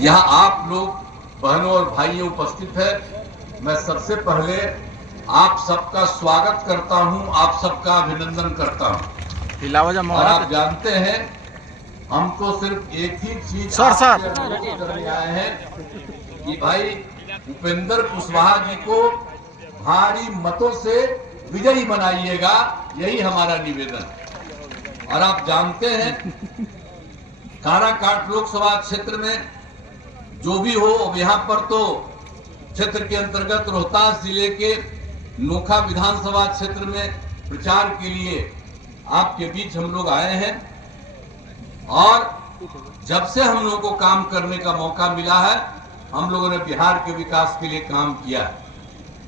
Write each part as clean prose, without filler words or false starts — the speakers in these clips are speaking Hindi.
यहाँ आप लोग बहनों और भाइयों उपस्थित है। मैं सबसे पहले आप सबका स्वागत करता हूँ, आप सबका अभिनंदन करता हूँ। और आप जानते हैं हम तो सिर्फ एक ही चीज करने आए हैं कि भाई उपेंद्र कुशवाहा जी को भारी मतों से विजयी बनाइएगा, यही हमारा निवेदन है। और आप जानते हैं काराकाट लोकसभा क्षेत्र में जो भी हो, अब यहाँ पर तो क्षेत्र के अंतर्गत रोहतास जिले के नोखा विधानसभा क्षेत्र में प्रचार के लिए आपके बीच हम लोग आए हैं। और जब से हम लोगों को काम करने का मौका मिला है, हम लोगों ने बिहार के विकास के लिए काम किया है।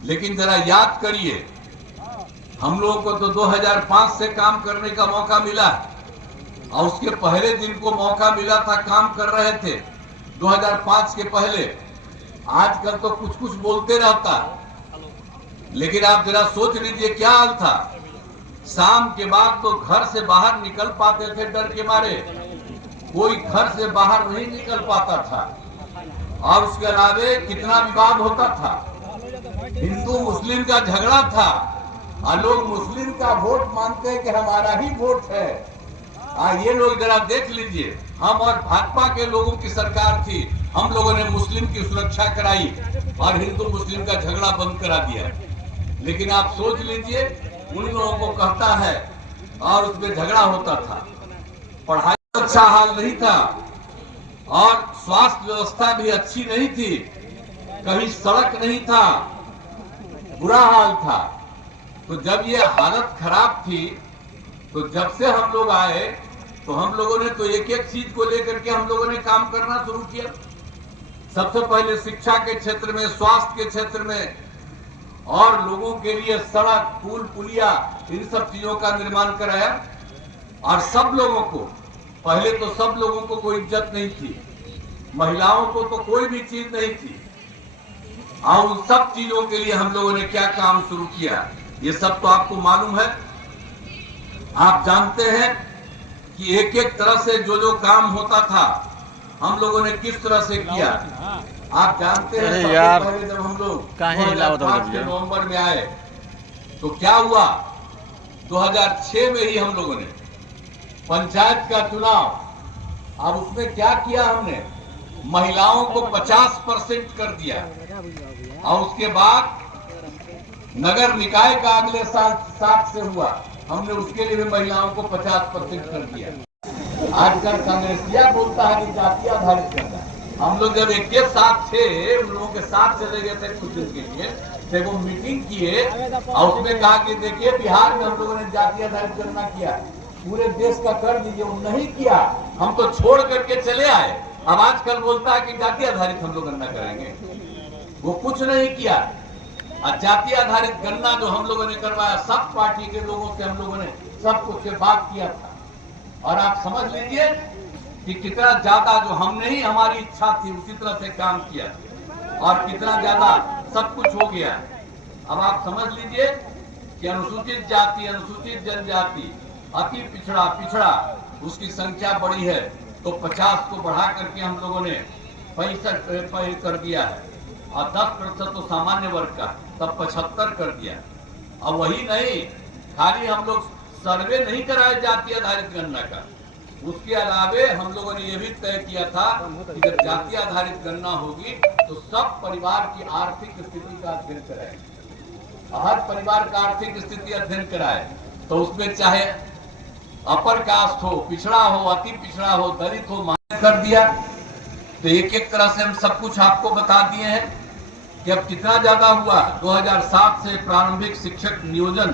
लेकिन जरा याद करिए, हम लोगों को तो 2005 से काम करने का मौका मिला और उसके पहले दिन को मौका मिला था, काम कर रहे थे 2005 के पहले। आजकल तो कुछ कुछ बोलते रहता, लेकिन आप जरा सोच लीजिए क्या हाल था। शाम के बाद तो घर से बाहर निकल पाते थे डर के मारे, कोई घर से बाहर नहीं निकल पाता था। और उसके अलावे कितना विवाद होता था, हिंदू मुस्लिम का झगड़ा था और लोग मुस्लिम का वोट मानते हैं कि हमारा ही वोट है। ये लोग जरा देख लीजिए, हम और भाजपा के लोगों की सरकार थी, हम लोगों ने मुस्लिम की सुरक्षा कराई और हिंदू मुस्लिम का झगड़ा बंद करा दिया। लेकिन आप सोच लीजिए, उन लोगों को कहता है और उसमें झगड़ा होता था। पढ़ाई अच्छा हाल नहीं था और स्वास्थ्य व्यवस्था भी अच्छी नहीं थी, कहीं सड़क नहीं था, बुरा हाल था। तो जब ये हालत खराब थी, तो जब से हम लोग आए तो हम लोगों ने तो एक एक चीज को लेकर के हम लोगों ने काम करना शुरू किया। सबसे पहले शिक्षा के क्षेत्र में, स्वास्थ्य के क्षेत्र में और लोगों के लिए सड़क, पुल, पुलिया, इन सब चीजों का निर्माण कराया। और सब लोगों को, पहले तो सब लोगों को कोई इज्जत नहीं थी, महिलाओं को तो कोई भी चीज नहीं थी। और उन सब चीजों के लिए हम लोगों ने क्या काम शुरू किया, ये सब तो आपको मालूम है। आप जानते हैं कि एक एक तरह से जो जो काम होता था हम लोगों ने किस तरह से किया। आप जानते हैं सबसे पहले जब हम लोग 2005 के नवंबर में आए तो क्या हुआ, 2006 में ही हम लोगों ने पंचायत का चुनाव, अब उसमें क्या किया हमने, महिलाओं को 50% कर दिया। और उसके बाद नगर निकाय का अगले साल 60 से हुआ, हमने उसके लिए भी महिलाओं को 50% कर दिया। आजकल कांग्रेसिया बोलता है कि जाति आधारित करना। हम लोग जब एक के साथ थे, उन लोगों के साथ चले गए थे कुछ दिन के लिए, फिर वो मीटिंग किए और उसमें कहा कि देखिए बिहार में हम लोगों ने जाति आधारित गणना किया, पूरे देश का कर दीजिए। वो नहीं किया, हम तो छोड़ करके चले आए। अब आजकल बोलता है कि जाति आधारित हम लोग गणना करेंगे, वो कुछ नहीं किया। जाति आधारित गणना जो हम लोगों ने करवाया, सब पार्टी के लोगों से हम लोगों ने सब कुछ से बात किया था। और आप समझ लीजिए कि कितना ज्यादा जो हमने ही हमारी इच्छा थी उसी तरह से काम किया और कितना ज्यादा सब कुछ हो गया। अब आप समझ लीजिए कि अनुसूचित जाति, अनुसूचित जनजाति, अति पिछड़ा, पिछड़ा, उसकी संख्या बढ़ी है तो 50 को बढ़ा करके हम लोगों ने 65 कर दिया है। और 10% तो सामान्य वर्ग का, तब 75 कर दिया। अब वही नहीं, खाली हम लोग सर्वे नहीं कराए जाति आधारित गणना का, उसके अलावे हम लोगों ने यह भी तय किया था कि जब जाति आधारित गणना होगी तो सब परिवार की आर्थिक स्थिति का अध्ययन कराए। हर परिवार का आर्थिक स्थिति अध्ययन कराए, तो उसमें चाहे अपर कास्ट हो, पिछड़ा हो, अति पिछड़ा हो, दलित हो, मान्य कर दिया। तो एक एक तरह से हम सब कुछ आपको बता दिए हैं कि अब कितना ज्यादा हुआ। 2007 से प्रारंभिक शिक्षक नियोजन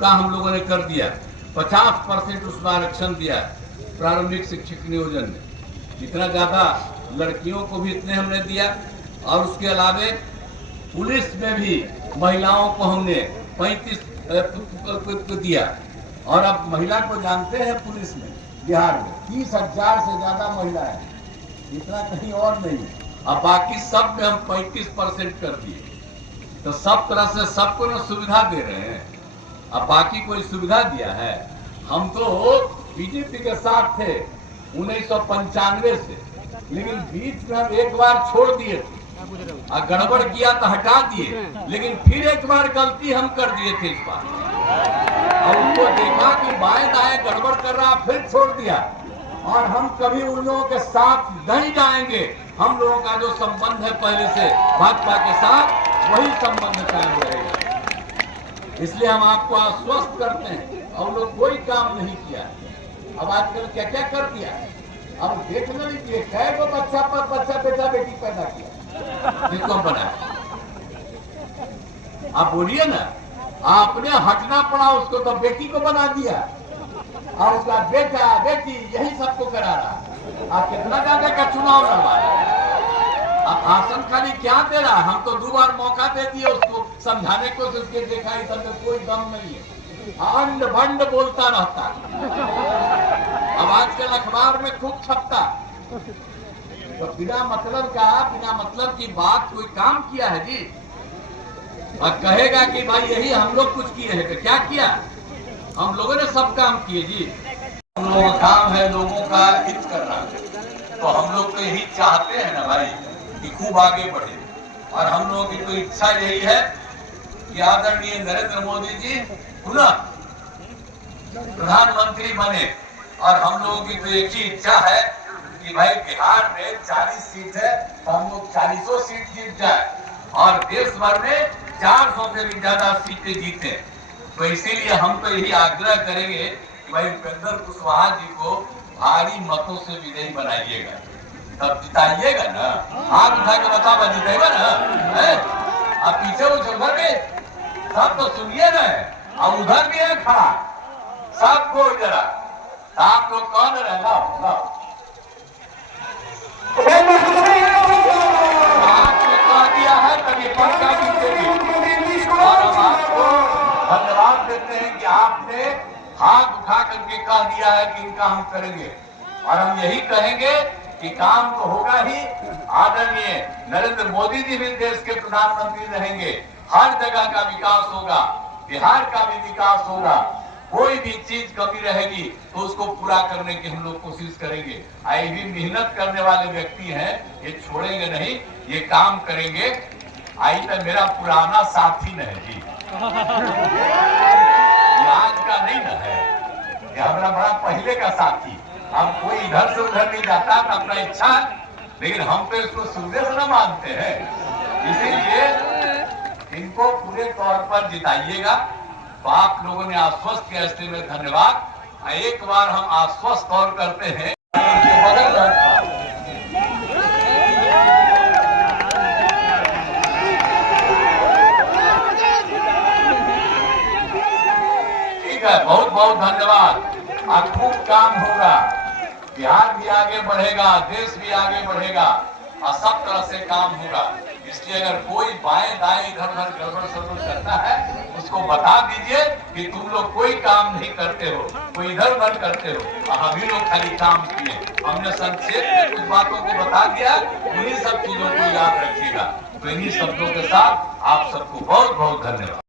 का हम लोगों ने कर दिया, 50% उसमें आरक्षण दिया प्रारंभिक शिक्षक नियोजन में। इतना ज्यादा लड़कियों को भी इतने हमने दिया। और उसके अलावे पुलिस में भी महिलाओं को हमने 35 दिया। और अब महिला को जानते हैं, पुलिस में बिहार में 30,000 से ज्यादा महिलाएं, इतना कहीं और नहीं। अब बाकी सब में हम 35% कर दिए। तो सब तरह से सबको ना सुविधा दे रहे हैं। अब बाकी कोई सुविधा दिया है? हम तो बीजेपी के साथ थे 1995 से, लेकिन बीच में हम एक बार छोड़ दिए थे और गड़बड़ किया तो हटा दिए, लेकिन फिर एक बार गलती हम कर दिए थे इस बार। और उनको देखा कि बाएं दाएं गड़बड़ कर रहा, फिर छोड़ दिया। और हम कभी उन लोगों के साथ नहीं जाएंगे। हम लोगों का जो संबंध है पहले से भाजपा के साथ, वही संबंध कायम रहेगा। इसलिए हम आपको आश्वस्त करते हैं। और लोग कोई काम नहीं किया। अब आजकल क्या क्या कर दिया, अब देखना लीजिए कै को बच्चा पर बच्चा बेटा बेटी पैदा किया, किसको बनाया। आप बोलिए ना, आपने हटना पड़ा उसको, तो बेटी को बना दिया और उसका बेटा बेटी यही सबको करा रहा। आप कितना ज्यादा का चुनाव लड़वा रहे। अब आसन खाली क्या दे रहा है, हम तो 2 बार मौका दे दिए उसको समझाने को, उसके देखा इस में कोई दम नहीं है, अंड भंड बोलता रहता। अब आजकल अखबार में खूब छपता, तो बिना मतलब की बात कोई काम किया है जी, और कहेगा कि भाई यही हम लोग कुछ किए हैं। क्या किया? हम लोगों ने सब काम किए जी। हम लोगों का काम है लोगों का हित करना, तो हम लोग तो यही चाहते हैं ना भाई कि खूब आगे बढ़े। और हम लोगों की तो इच्छा यही है कि आदरणीय नरेंद्र मोदी जी पुनः प्रधानमंत्री बने। और हम लोगों की तो एक ही इच्छा है कि भाई बिहार में 40 सीट है, तो हम लोग 40 सीट जीत जाए और देश भर में 400 से भी ज्यादा सीटें जीते। तो इसीलिए हम तो यही आग्रह करेंगे कि भाई उपेंद्र कुशवाहा जी को भारी मतों से विजयी बनाइएगा, तब जिताइएगा ना। हाथ उठा के बताओ, जितेगा ना। अब पीछे वो जगह में सब तो सुनिए ना, और उधर भी है खड़ा, सबको जरा आप लोग कौन रहे, आपने कह दिया है तभी पक्का जीतेगी। और हम आपको धन्यवाद देते हैं कि आपने हाथ उठा करके कह दिया है कि इनका हम करेंगे। और हम यही कहेंगे कि काम तो होगा ही। आदरणीय नरेंद्र मोदी जी भी देश के प्रधानमंत्री रहेंगे, हर जगह का विकास होगा, बिहार का भी विकास होगा। कोई भी चीज कमी रहेगी तो उसको पूरा करने की हम लोग कोशिश करेंगे। ये भी मेहनत करने वाले व्यक्ति हैं, ये छोड़ेंगे नहीं, ये काम करेंगे। आई तो मेरा पुराना साथी न है जी, आज का नहीं न है, ये हमारा बड़ा पहले का साथी। अब कोई इधर से उधर नहीं जाता, अपना इच्छा, लेकिन हम तो इसको सूर्य से न मानते हैं। इसीलिए इनको पूरे तौर पर जिताइएगा। तो आप लोगों ने आश्वस्त किया, इसलिए में धन्यवाद। एक बार हम आश्वस्त और करते हैं। ठीक है, बहुत बहुत धन्यवाद। आज खूब काम होगा, बिहार भी आगे बढ़ेगा, देश भी आगे बढ़ेगा और सब तरह से काम होगा। इसलिए अगर कोई बाएं दाएं इधर उधर गड़बड़ सड़बड़ करता है, उसको बता दीजिए कि तुम लोग कोई काम नहीं करते हो, कोई इधर उधर करते हो। हम ही लोग खाली काम किए। हमने संक्षेप में कुछ बातों को बता दिया, उन्हीं सब चीजों को याद रखिएगा। तो इन्हीं शब्दों के साथ आप सबको बहुत बहुत धन्यवाद।